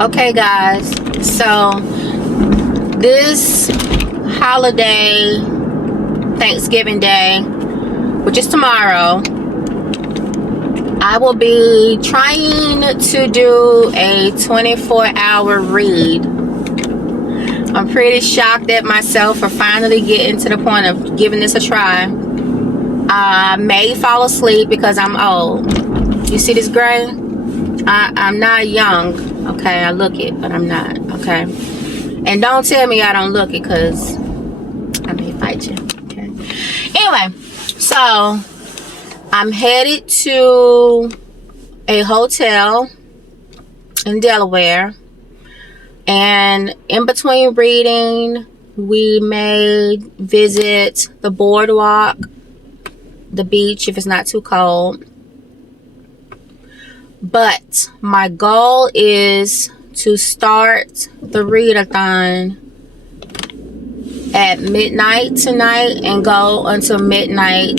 Okay, guys, so this holiday, Thanksgiving Day, which is tomorrow, I will be trying to do a 24-hour read. I'm pretty shocked at myself for finally getting to the point of giving this a try. I may fall asleep because I'm old. You see this gray? I'm not young. Okay, I look it, but I'm not. Okay, and don't tell me I don't look it, because I may fight you. Okay. Anyway, so I'm headed to a hotel in Delaware, and in between reading, we may visit the boardwalk, the beach if it's not too cold. But my goal is to start the readathon at midnight tonight and go until midnight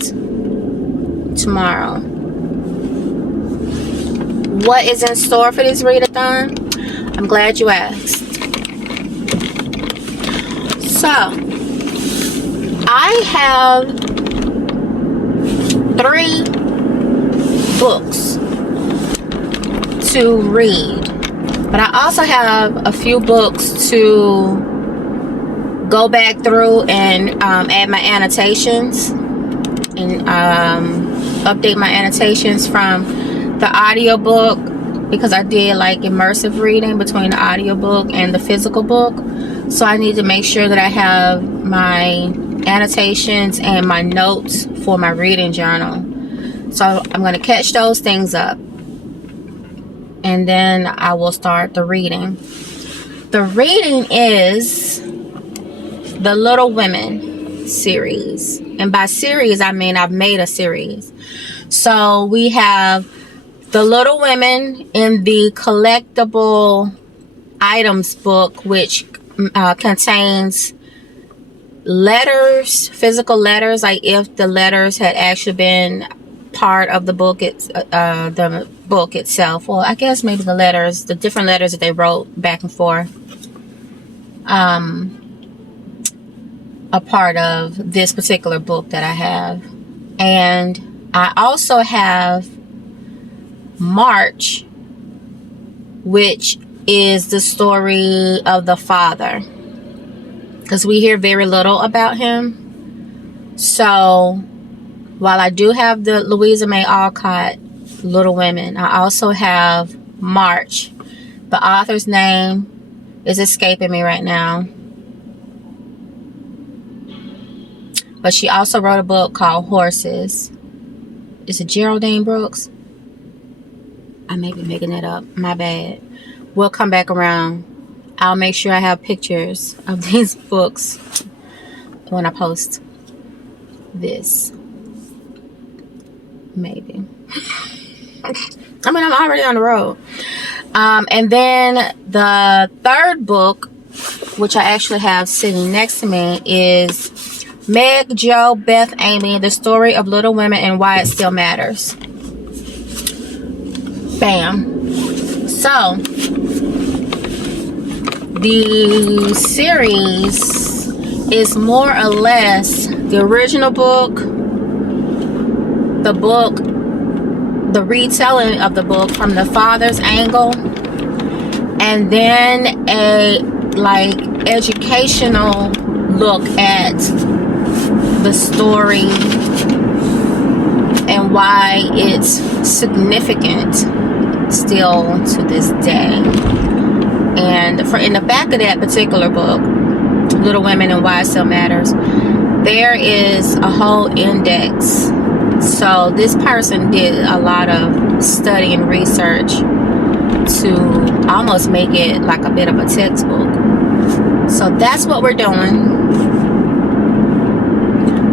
tomorrow. What is in store for this readathon? I'm glad you asked. So, I have 3 books to read, but I also have a few books to go back through and add my annotations and update my annotations from the audiobook, because I did like immersive reading between the audiobook and the physical book. So I need to make sure that I have my annotations and my notes for my reading journal. So I'm going to catch those things up, and then I will start the reading. The reading is the Little Women series. And by series, I mean I've made a series. So we have the Little Women in the collectible items book, which contains letters, physical letters, like if the letters had actually been part of the book, the book itself. Well, I guess maybe the letters, the different letters that they wrote back and forth, a part of this particular book that I have. And I also have March, which is the story of the father, because we hear very little about him. So while I do have the Louisa May Alcott Little Women, I also have March. The author's name is escaping me right now, but she also wrote a book called Horses. Is it Geraldine Brooks? I may be making that up. My bad. We'll come back around. I'll make sure I have pictures of these books when I post this. Maybe. I mean, I'm already on the road. And then the third book, which I actually have sitting next to me, is Meg, Jo, Beth, Amy, The Story of Little Women and Why It Still Matters. Bam. So, the series is more or less the original book, the retelling of the book from the father's angle, and then a like educational look at the story and why it's significant still to this day. And in the back of that particular book, Little Women and Why It Still Matters, there is a whole index. So this person did a lot of study and research to almost make it like a bit of a textbook. So that's what we're doing.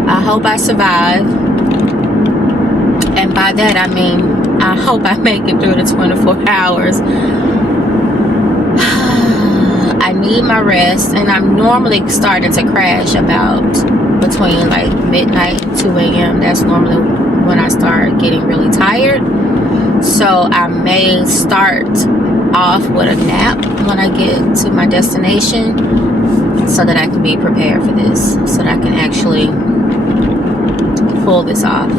I hope I survive. And by that I mean I hope I make it through the 24 hours. I need my rest, and I'm normally starting to crash about between like midnight, 2 a.m. That's normally when I start getting really tired. So I may start off with a nap when I get to my destination so that I can be prepared for this, so that I can actually pull this off.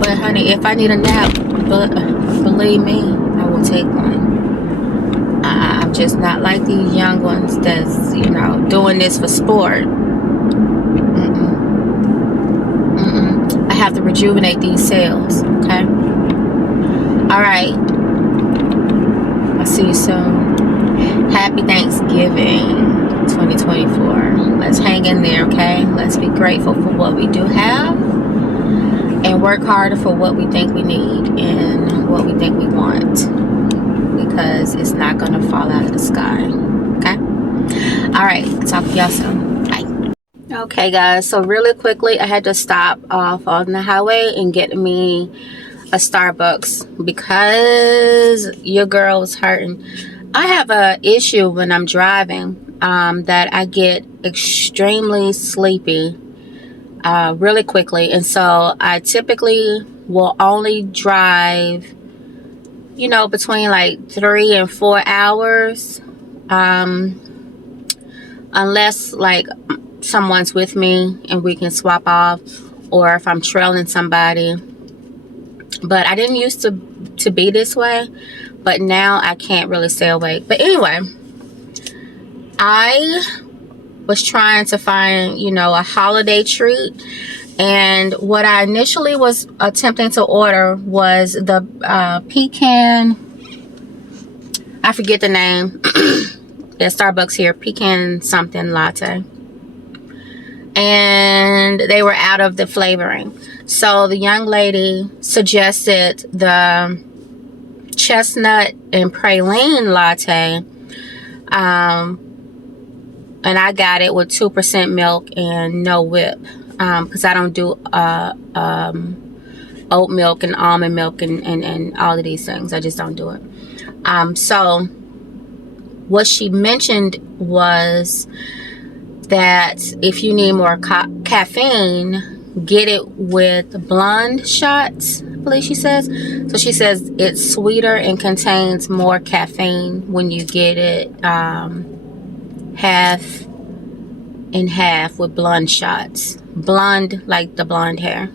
But honey, if I need a nap, believe me, I will take one. I'm just not like these young ones that's, you know, doing this for sport. I have to rejuvenate these cells, okay? All right. I'll see you soon. Happy Thanksgiving 2024. Let's hang in there, okay? Let's be grateful for what we do have and work harder for what we think we need and what we think we want, because it's not going to fall out of the sky, okay? All right. Talk to y'all soon. Bye. Okay, guys. So really quickly, I had to stop off on the highway and get me a Starbucks because your girl was hurting. I have a issue when I'm driving that I get extremely sleepy really quickly, and so I typically will only drive, you know, between like 3 and 4 hours, unless like someone's with me and we can swap off, or if I'm trailing somebody. But I didn't used to be this way, but now I can't really stay awake. But anyway, I was trying to find, you know, a holiday treat, and what I initially was attempting to order was the pecan, I forget the name, at Starbucks here, pecan something latte, and they were out of the flavoring. So the young lady suggested the chestnut and praline latte, and I got it with 2% milk and no whip, because I don't do oat milk and almond milk and all of these things. I just don't do it. So what she mentioned was that if you need more caffeine, get it with blonde shots, I believe she says. So she says it's sweeter and contains more caffeine when you get it half and half with blonde shots. Blonde, like the blonde hair.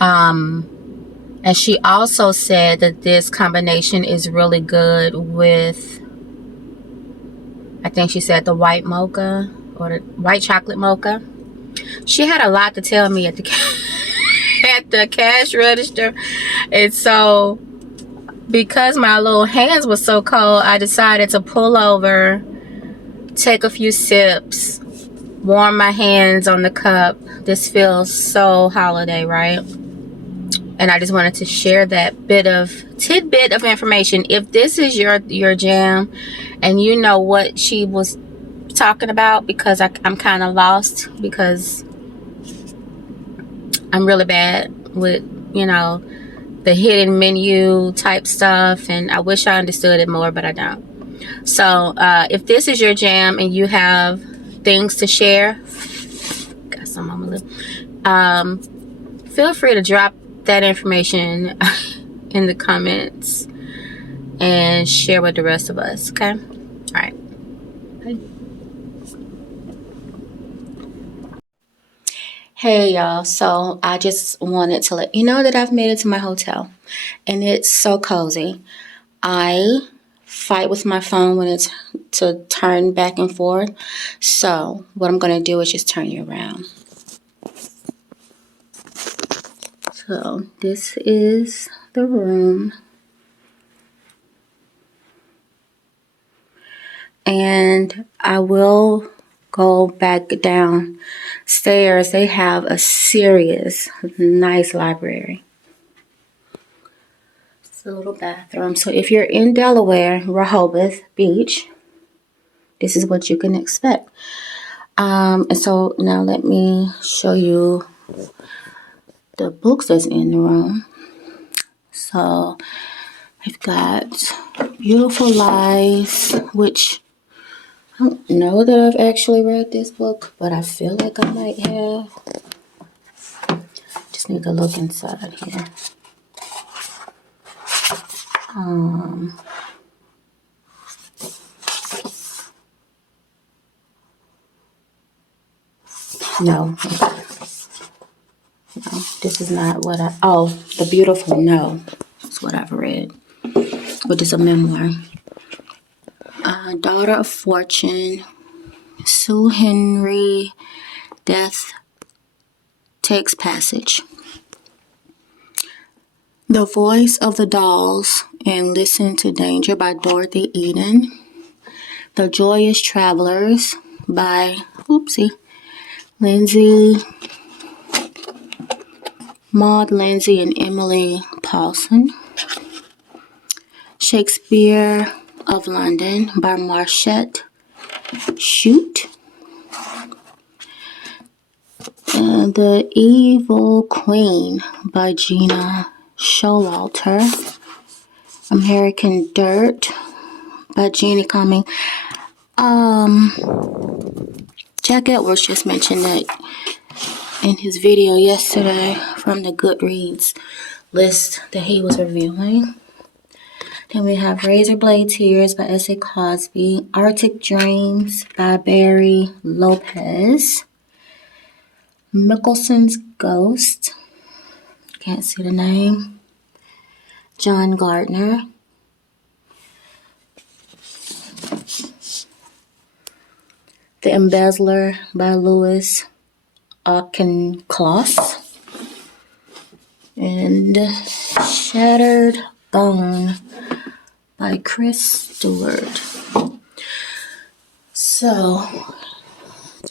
And she also said that this combination is really good with, I think she said the white mocha or the white chocolate mocha. She had a lot to tell me at the at the cash register, and so because my little hands were so cold, I decided to pull over, take a few sips, warm my hands on the cup. This feels so holiday, right? And I just wanted to share that tidbit of information. If this is your jam and you know what she was talking about, because I'm kind of lost, because I'm really bad with, you know, the hidden menu type stuff, and I wish I understood it more, but I don't. So if this is your jam and you have things to share, got some on my lip, feel free to drop that information in the comments and share with the rest of us, okay? All right. Bye. Hey y'all, so I just wanted to let you know that I've made it to my hotel, and it's so cozy. I fight with my phone when it's to turn back and forth, so what I'm going to do is just turn you around. So this is the room, and I will go back downstairs. They have a serious nice library. It's a little bathroom. So if you're in Delaware, Rehoboth Beach, this is what you can expect. And so now let me show you the books that's in the room. So I've got Beautiful Lies, which I don't know that I've actually read this book, but I feel like I might have. Just need to look inside here. No. No, this is not what I... Oh, The Beautiful No. That's what I've read. But it's a memoir. Daughter of Fortune. Sue Henry. Death Takes Passage. The Voice of the Dolls and Listen to Danger by Dorothy Eden. The Joyous Travelers by, Maud Lindsay and Emily Paulson. Shakespeare of London by Marchette Chute. And The Evil Queen by Gina Showalter. American Dirt by Jeannie Cumming. Jack Edwards just mentioned that in his video yesterday from the Goodreads list that he was reviewing. Then we have Razor Blade Tears by S.A. Cosby. Arctic Dreams by Barry Lopez. Mickelson's Ghost. Can't see the name. John Gardner. The Embezzler by Louis Auchincloss. And Shattered Bone by Chris Stewart. So,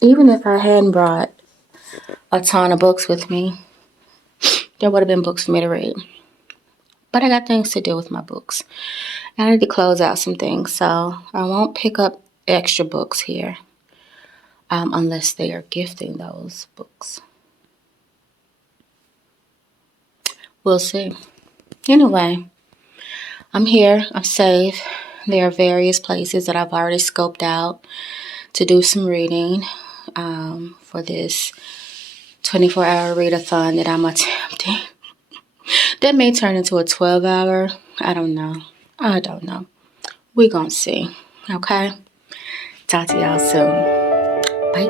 even if I hadn't brought a ton of books with me, there would have been books for me to read. But I got things to do with my books. I need to close out some things, so I won't pick up extra books here unless they are gifting those books. We'll see. Anyway, I'm here. I'm safe. There are various places that I've already scoped out to do some reading for this 24-hour readathon that I'm attempting. That may turn into a 12-hour. I don't know. We're going to see. Okay? Talk to y'all soon. Bye.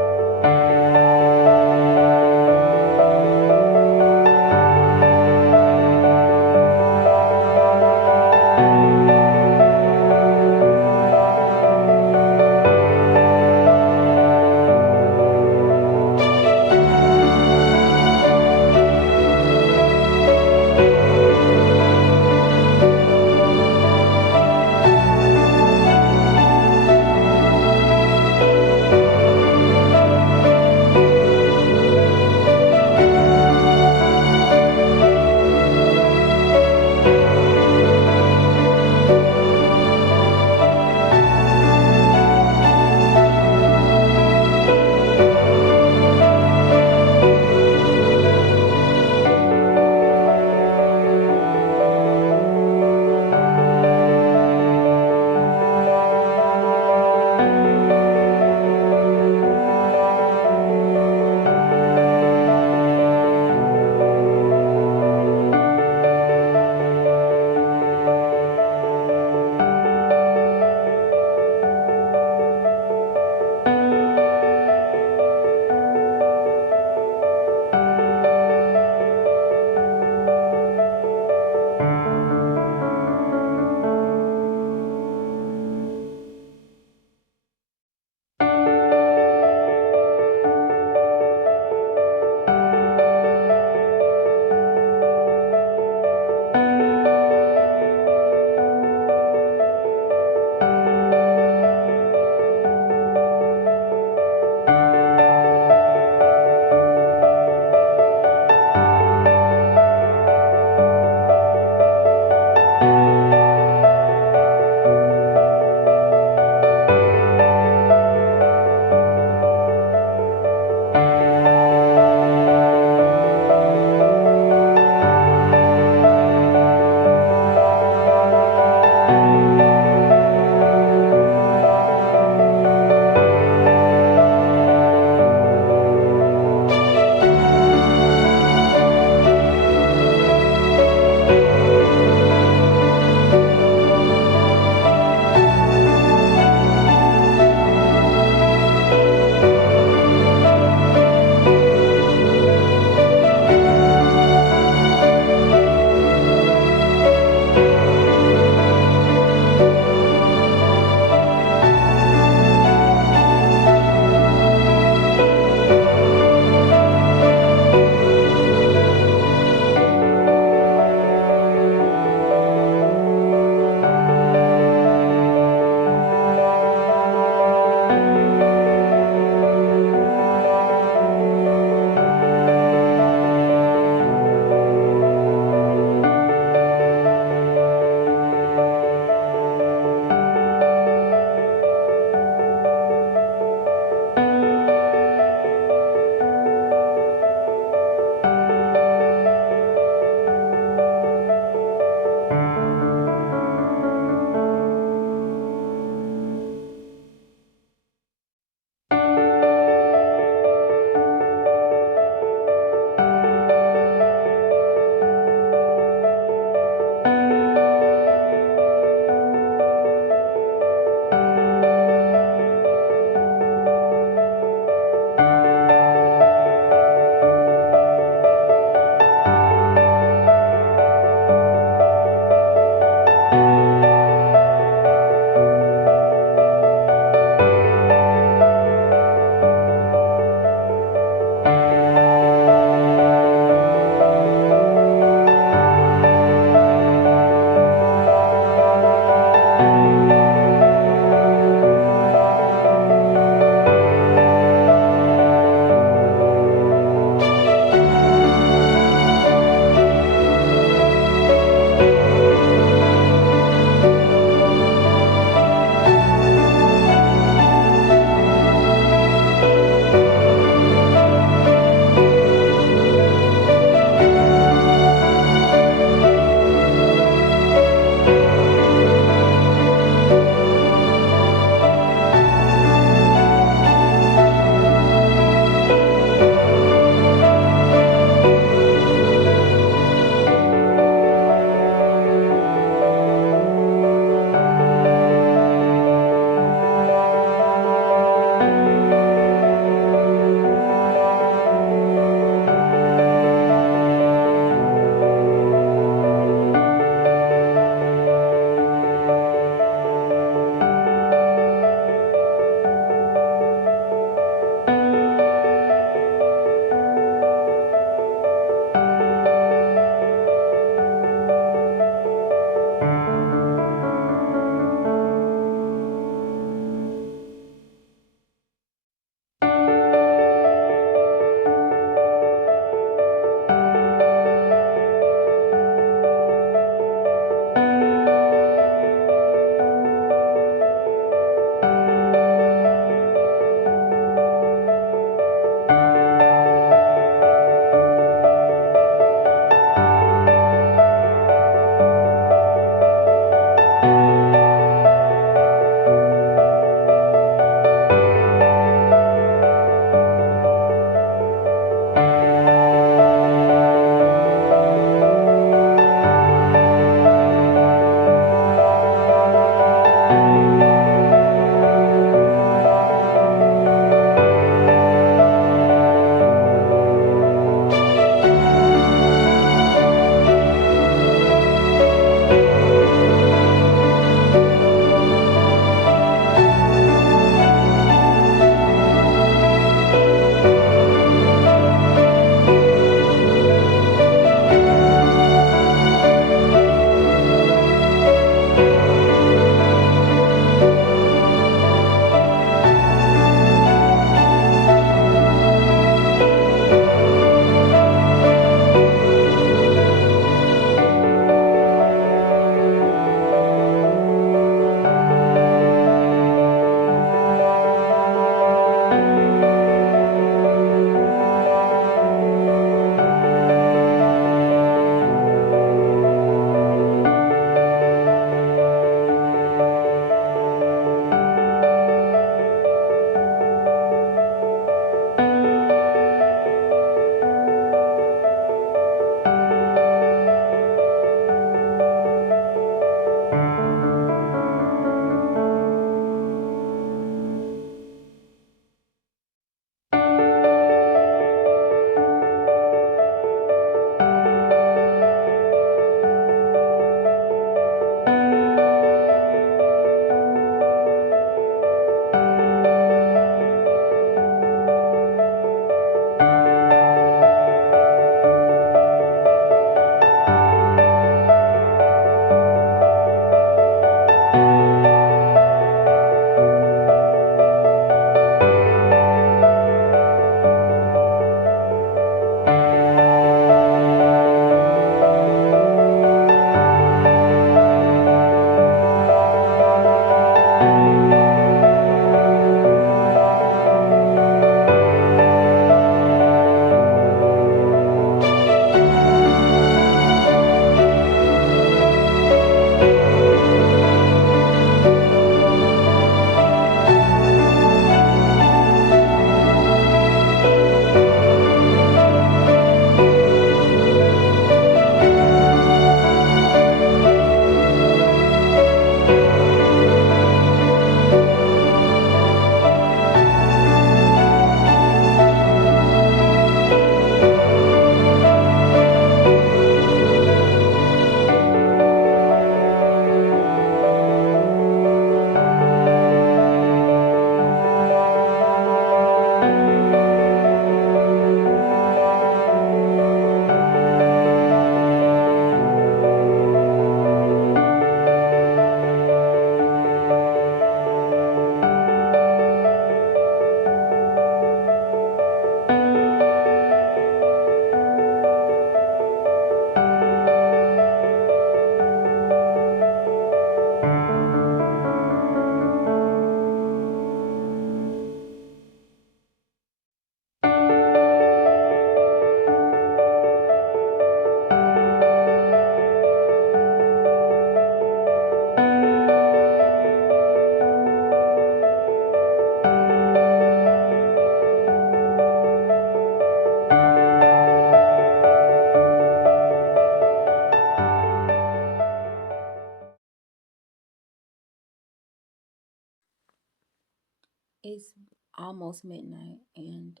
It's almost midnight and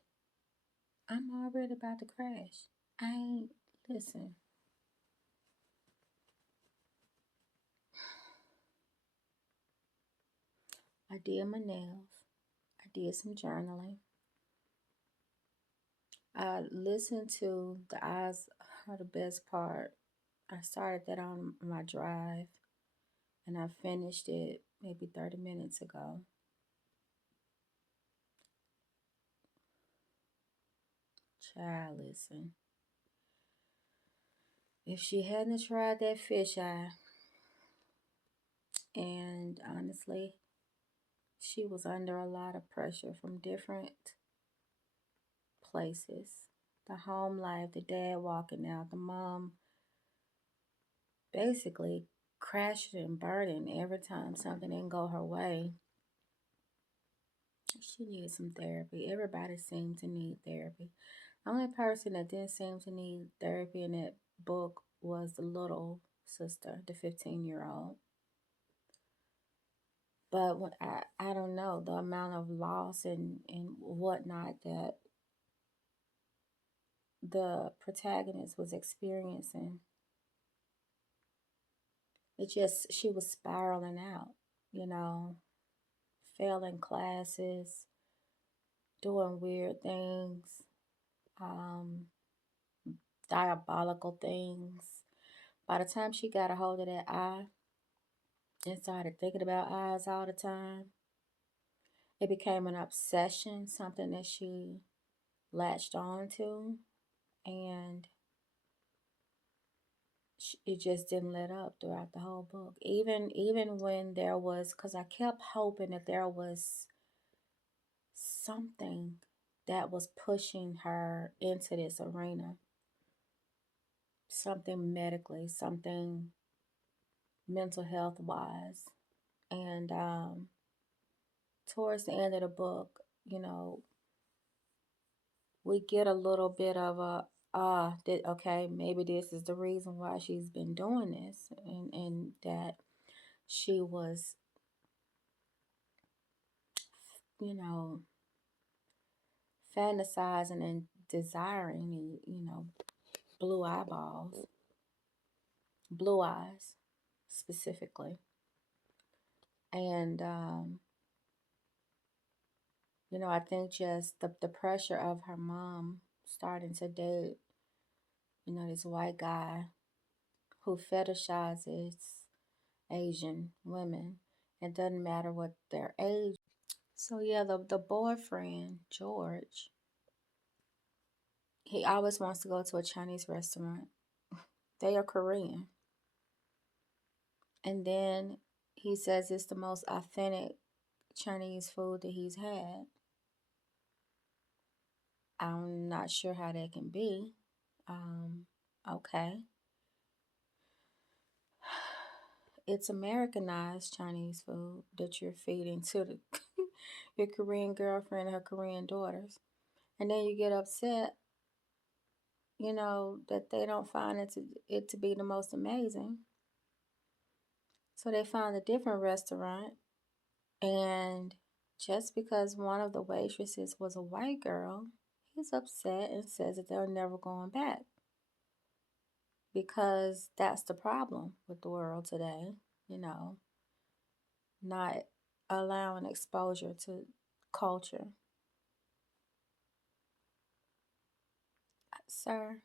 I'm already about to crash. I ain't, listen. I did my nails. I did some journaling. I listened to The Eyes Are the Best Part. I started that on my drive and I finished it maybe 30 minutes ago. Child, listen. If she hadn't tried that fish eye, and honestly, she was under a lot of pressure from different places. The home life, the dad walking out, the mom basically crashing and burning every time something didn't go her way. She needed some therapy. Everybody seemed to need therapy. The only person that didn't seem to need therapy in that book was the little sister, the 15-year-old. But when I don't know, the amount of loss and whatnot that the protagonist was experiencing, she was spiraling out, you know, failing classes, doing weird things, um, diabolical things. By the time she got a hold of that eye and started thinking about eyes all the time, it became an obsession, something that she latched on to, and it just didn't let up throughout the whole book. Even when there was, because I kept hoping that there was something that was pushing her into this arena, something medically, something mental health wise. And towards the end of the book, you know, we get a little bit of a okay, maybe this is the reason why she's been doing this, and that she was, you know, fantasizing and desiring, you know, blue eyeballs, blue eyes specifically. And, you know, I think just the pressure of her mom starting to date, you know, this white guy who fetishizes Asian women. It doesn't matter what their age. So yeah, the boyfriend, George, he always wants to go to a Chinese restaurant. They are Korean. And then he says it's the most authentic Chinese food that he's had. I'm not sure how that can be. Okay. It's Americanized Chinese food that you're feeding to the your Korean girlfriend and her Korean daughters. And then you get upset, you know, that they don't find it to be the most amazing. So they find a different restaurant, and just because one of the waitresses was a white girl, he's upset and says that they're never going back. Because that's the problem with the world today, you know, not allowing exposure to culture. Sir,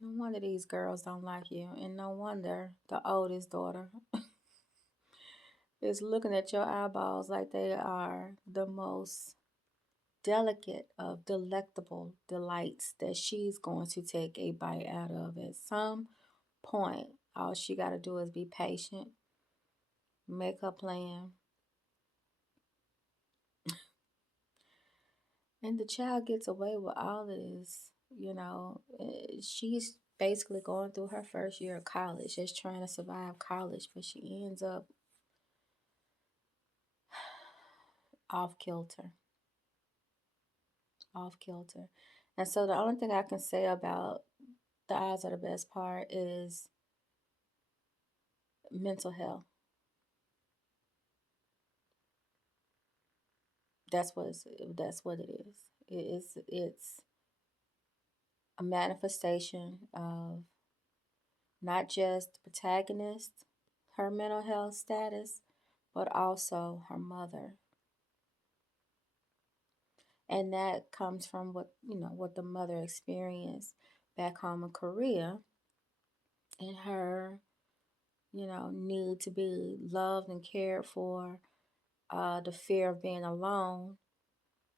no wonder these girls don't like you, and no wonder the oldest daughter is looking at your eyeballs like they are the most delicate of delectable delights that she's going to take a bite out of at some point. All she got to do is be patient, make her plan, and the child gets away with all of this. You know, she's basically going through her first year of college, just trying to survive college, but she ends up off kilter. Off kilter. And so the only thing I can say about The Eyes Are the Best Part is mental health. that's what it is. It's a manifestation of not just the protagonist, her mental health status, but also her mother. And that comes from what the mother experienced back home in Korea, and her need to be loved and cared for, the fear of being alone,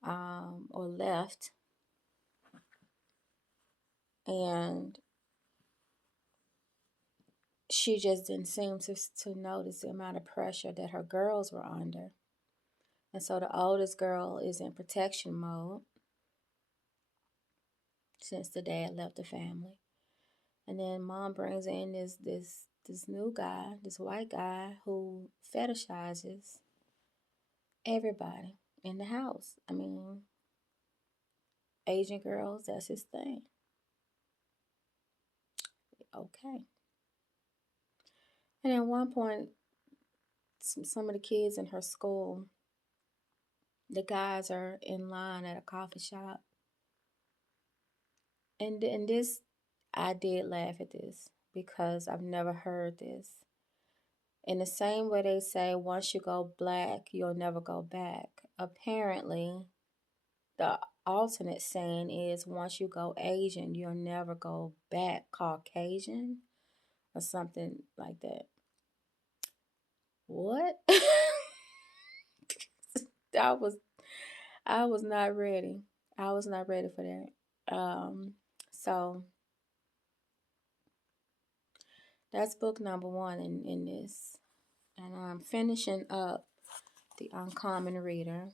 or left. And she just didn't seem to notice the amount of pressure that her girls were under. And so the oldest girl is in protection mode since the dad left the family. And then mom brings in this new guy, this white guy who fetishizes everybody in the house. I mean, Asian girls, that's his thing. Okay. And at one point, some of the kids in her school, the guys are in line at a coffee shop. And this, I did laugh at this because I've never heard this. In the same way they say, once you go black, you'll never go back. Apparently, the alternate saying is, once you go Asian, you'll never go back Caucasian, or something like that. What? I was not ready. I was not ready for that. So that's book number 1 in this. And I'm finishing up The Uncommon Reader.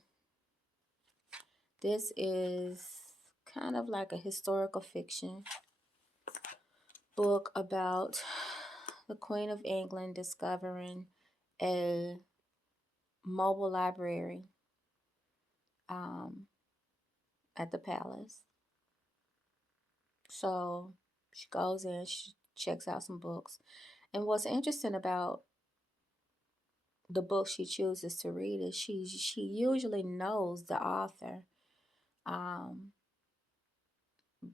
This is kind of like a historical fiction book about the Queen of England discovering a mobile library at the palace. So she goes in, she checks out some books. And what's interesting about the book she chooses to read is she usually knows the author,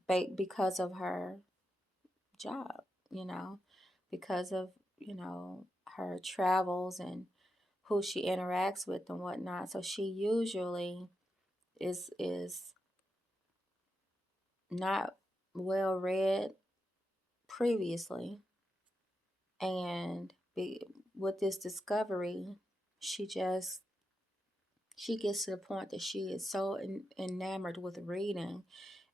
because of her job, because of her travels and who she interacts with and whatnot. So she usually is not well read previously, and with this discovery, she gets to the point that she is so enamored with reading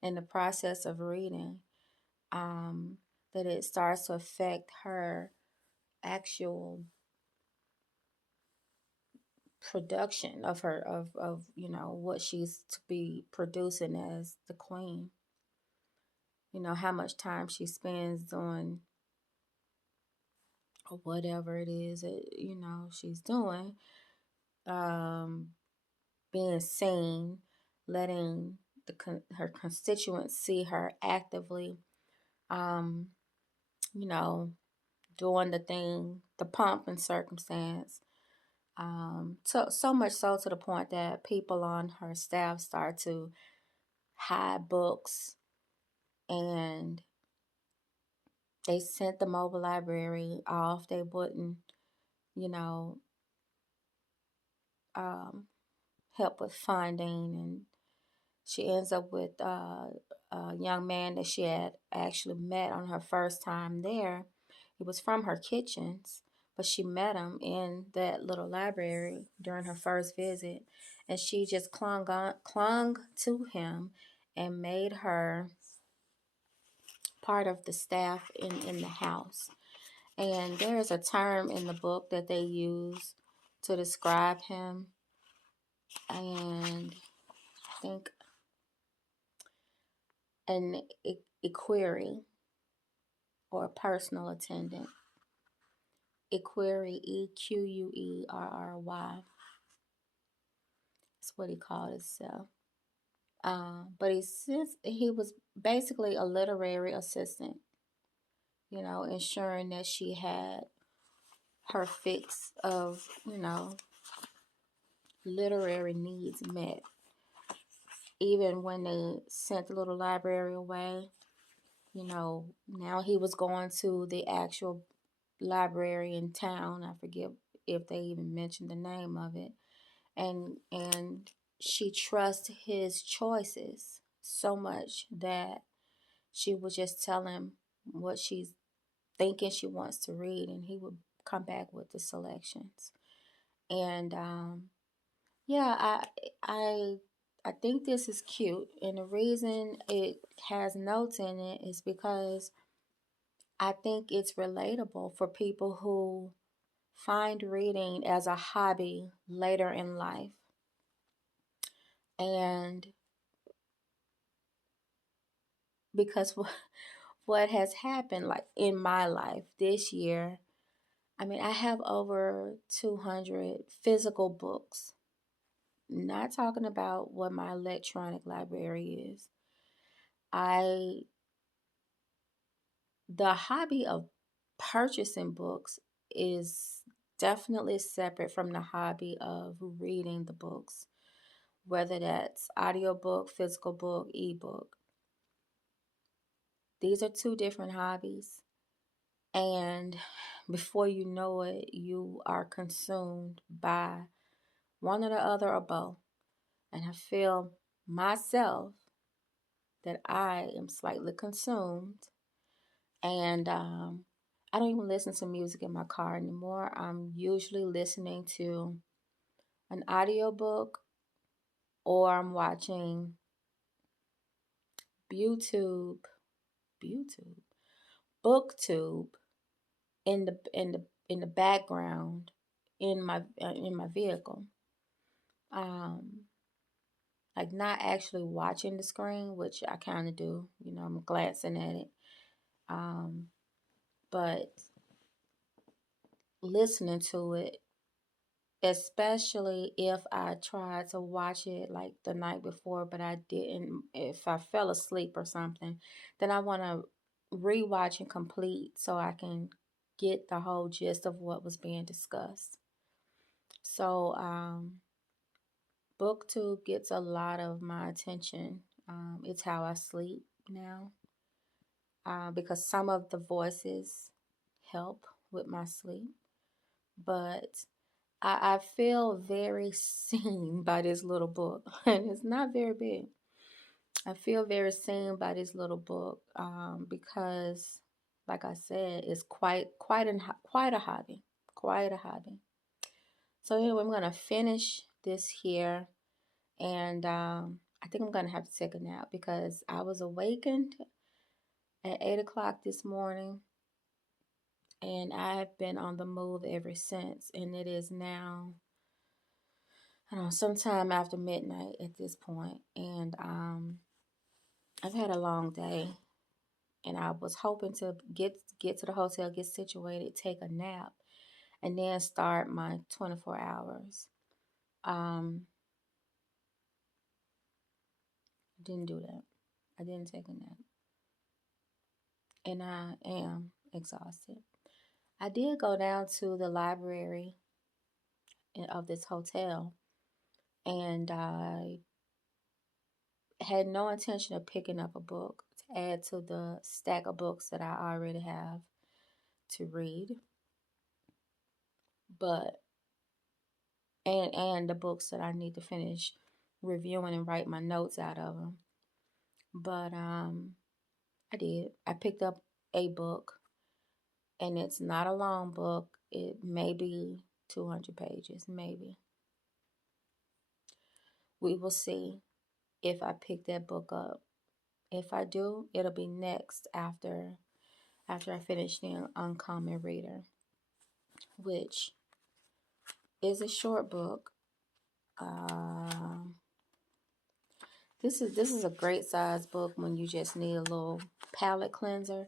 and the process of reading, that it starts to affect her actual production of her of what she's to be producing as the queen. How much time she spends doing or whatever it is that she's doing, being seen, letting her constituents see her actively, you know, doing the pomp and circumstance. So much so to the point that people on her staff start to hide books, and they sent the mobile library off. They wouldn't, you know, help with funding, and she ends up with a young man that she had actually met on her first time there. He was from her kitchens, but she met him in that little library during her first visit, and she just clung to him and made her part of the staff in the house. And there is a term in the book that they use to describe him, and I think an equerry, or a personal attendant. Equerry, Equerry. That's what he called himself. But he was basically a literary assistant, ensuring that she had her fix of, literary needs met. Even when they sent the little library away, now he was going to the actual library in town. I forget if they even mentioned the name of it. And she trusts his choices so much that she would just tell him what she's thinking she wants to read, and he would come back with the selections. And yeah, I think this is cute, and the reason it has notes in it is because I think it's relatable for people who find reading as a hobby later in life. And because what has happened, like in my life this year, I mean, I have over 200 physical books. Not talking about what my electronic library is. The hobby of purchasing books is definitely separate from the hobby of reading the books, whether that's audiobook, physical book, ebook. These are two different hobbies. And before you know it, you are consumed by one or the other or both. And I feel myself that I am slightly consumed. And I don't even listen to music in my car anymore. I'm usually listening to an audiobook, or I'm watching YouTube, booktube in the background in my vehicle. Like not actually watching the screen, which I kind of do. I'm glancing at it. But listening to it, especially if I tried to watch it like the night before, but I didn't, if I fell asleep or something, then I want to rewatch and complete so I can get the whole gist of what was being discussed. So, BookTube gets a lot of my attention. It's how I sleep now, because some of the voices help with my sleep. But I feel very seen by this little book, and it's not very big. I feel very seen by this little book because, like I said, it's quite a hobby, quite a hobby. So anyway, I'm gonna finish this here, and I think I'm gonna have to take a nap because I was awakened at 8 o'clock this morning, and I've been on the move ever since, and it is now, I don't know, sometime after midnight at this point, and I've had a long day, and I was hoping to get to the hotel, get situated, take a nap, and then start my 24 hours. Didn't do that. I didn't take a nap, and I am exhausted. I did go down to the library of this hotel, and I had no intention of picking up a book to add to the stack of books that I already have to read, but and the books that I need to finish reviewing and write my notes out of them. But I did. I picked up a book, and it's not a long book. It may be 200 pages, maybe. We will see if I pick that book up. If I do, it'll be next after I finish the Uncommon Reader, which is a short book. This is a great size book when you just need a little palate cleanser,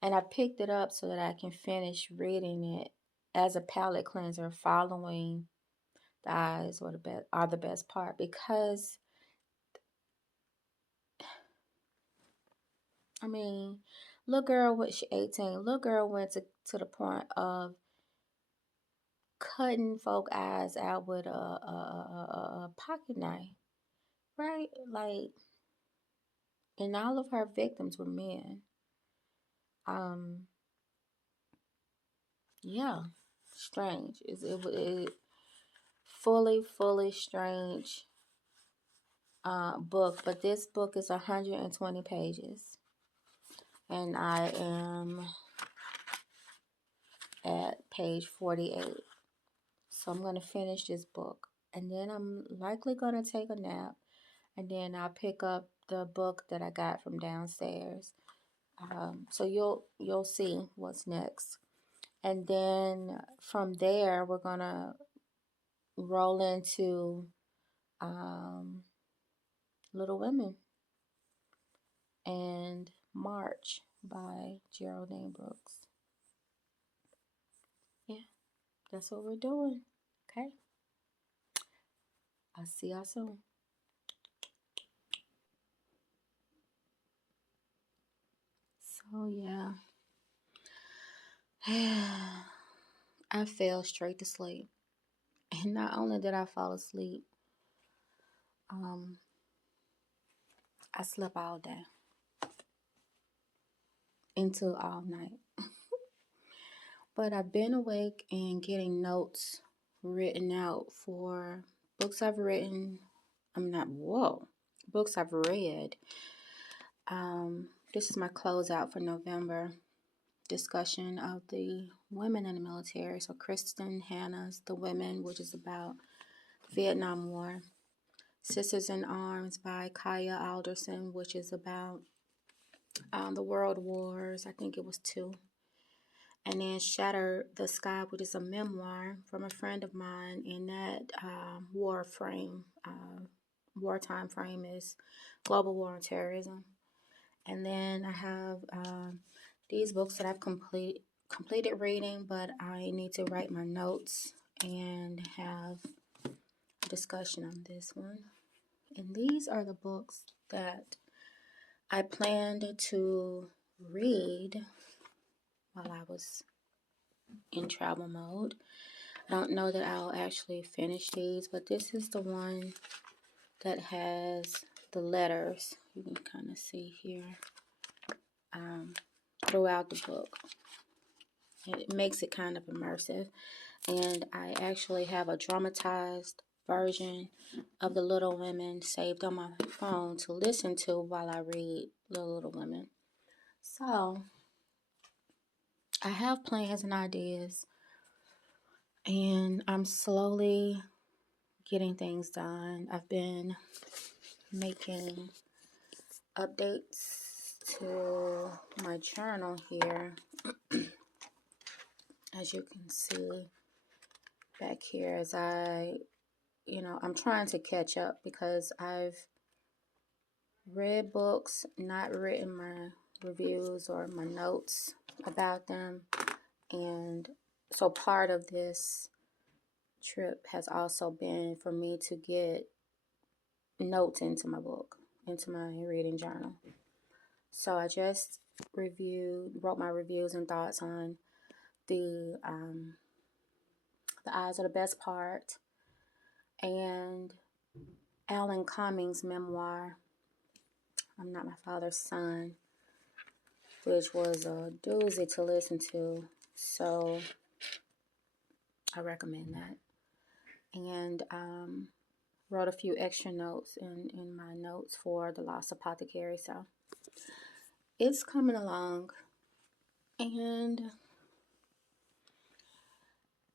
and I picked it up so that I can finish reading it as a palate cleanser, following the eyes are the best part, because I mean, little girl, what, she 18, little girl went to the point of cutting folk eyes out with a pocket knife, right? Like, and all of her victims were men. Yeah, strange. It fully strange book, but this book is 120 pages, and I am at page 48. So I'm going to finish this book, and then I'm likely going to take a nap, and then I'll pick up the book that I got from downstairs. So you'll see what's next, and then from there we're gonna roll into Little Women and March by Geraldine Brooks. Yeah, that's what we're doing. Okay, I'll see y'all soon. So yeah, I fell straight to sleep, and not only did I fall asleep, I slept all day until all night. But I've been awake and getting notes written out for books I've written. Books I've read. This is my closeout for November. Discussion of the women in the military. So Kristen Hanna's The Women, which is about Vietnam War. Sisters in Arms by Kaya Alderson, which is about the World Wars. I think it was 2. And then Shatter the Sky, which is a memoir from a friend of mine. And that wartime frame is Global War on Terrorism. And then I have these books that I've completed reading, but I need to write my notes and have a discussion on this one. And these are the books that I planned to read while I was in travel mode. I don't know that I'll actually finish these, but this is the one that has the letters. You can kind of see here throughout the book. It makes it kind of immersive. And I actually have a dramatized version of The Little Women saved on my phone to listen to while I read The Little Women. So I have plans and ideas, and I'm slowly getting things done. I've been making updates to my journal here. As you can see back here, as I'm trying to catch up because I've read books, not written my reviews or my notes about them. And so part of this trip has also been for me to get notes into my book, into my reading journal. So I just wrote my reviews and thoughts on the Eyes Are the Best Part and Alan Cummings' memoir, I'm Not My Father's Son, which was a doozy to listen to. So I recommend that. And wrote a few extra notes in my notes for The Lost Apothecary. So it's coming along, and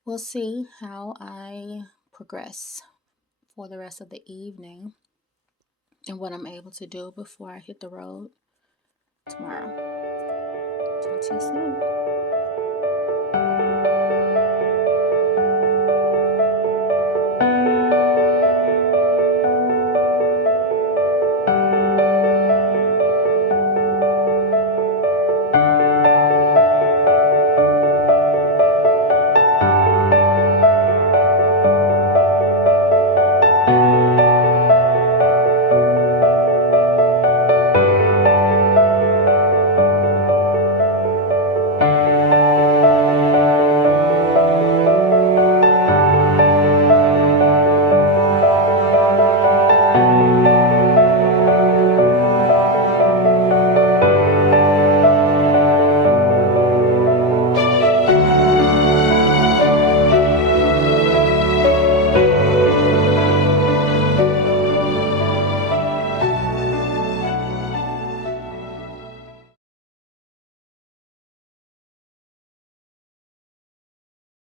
we'll see how I progress for the rest of the evening and what I'm able to do before I hit the road tomorrow. Talk to you soon.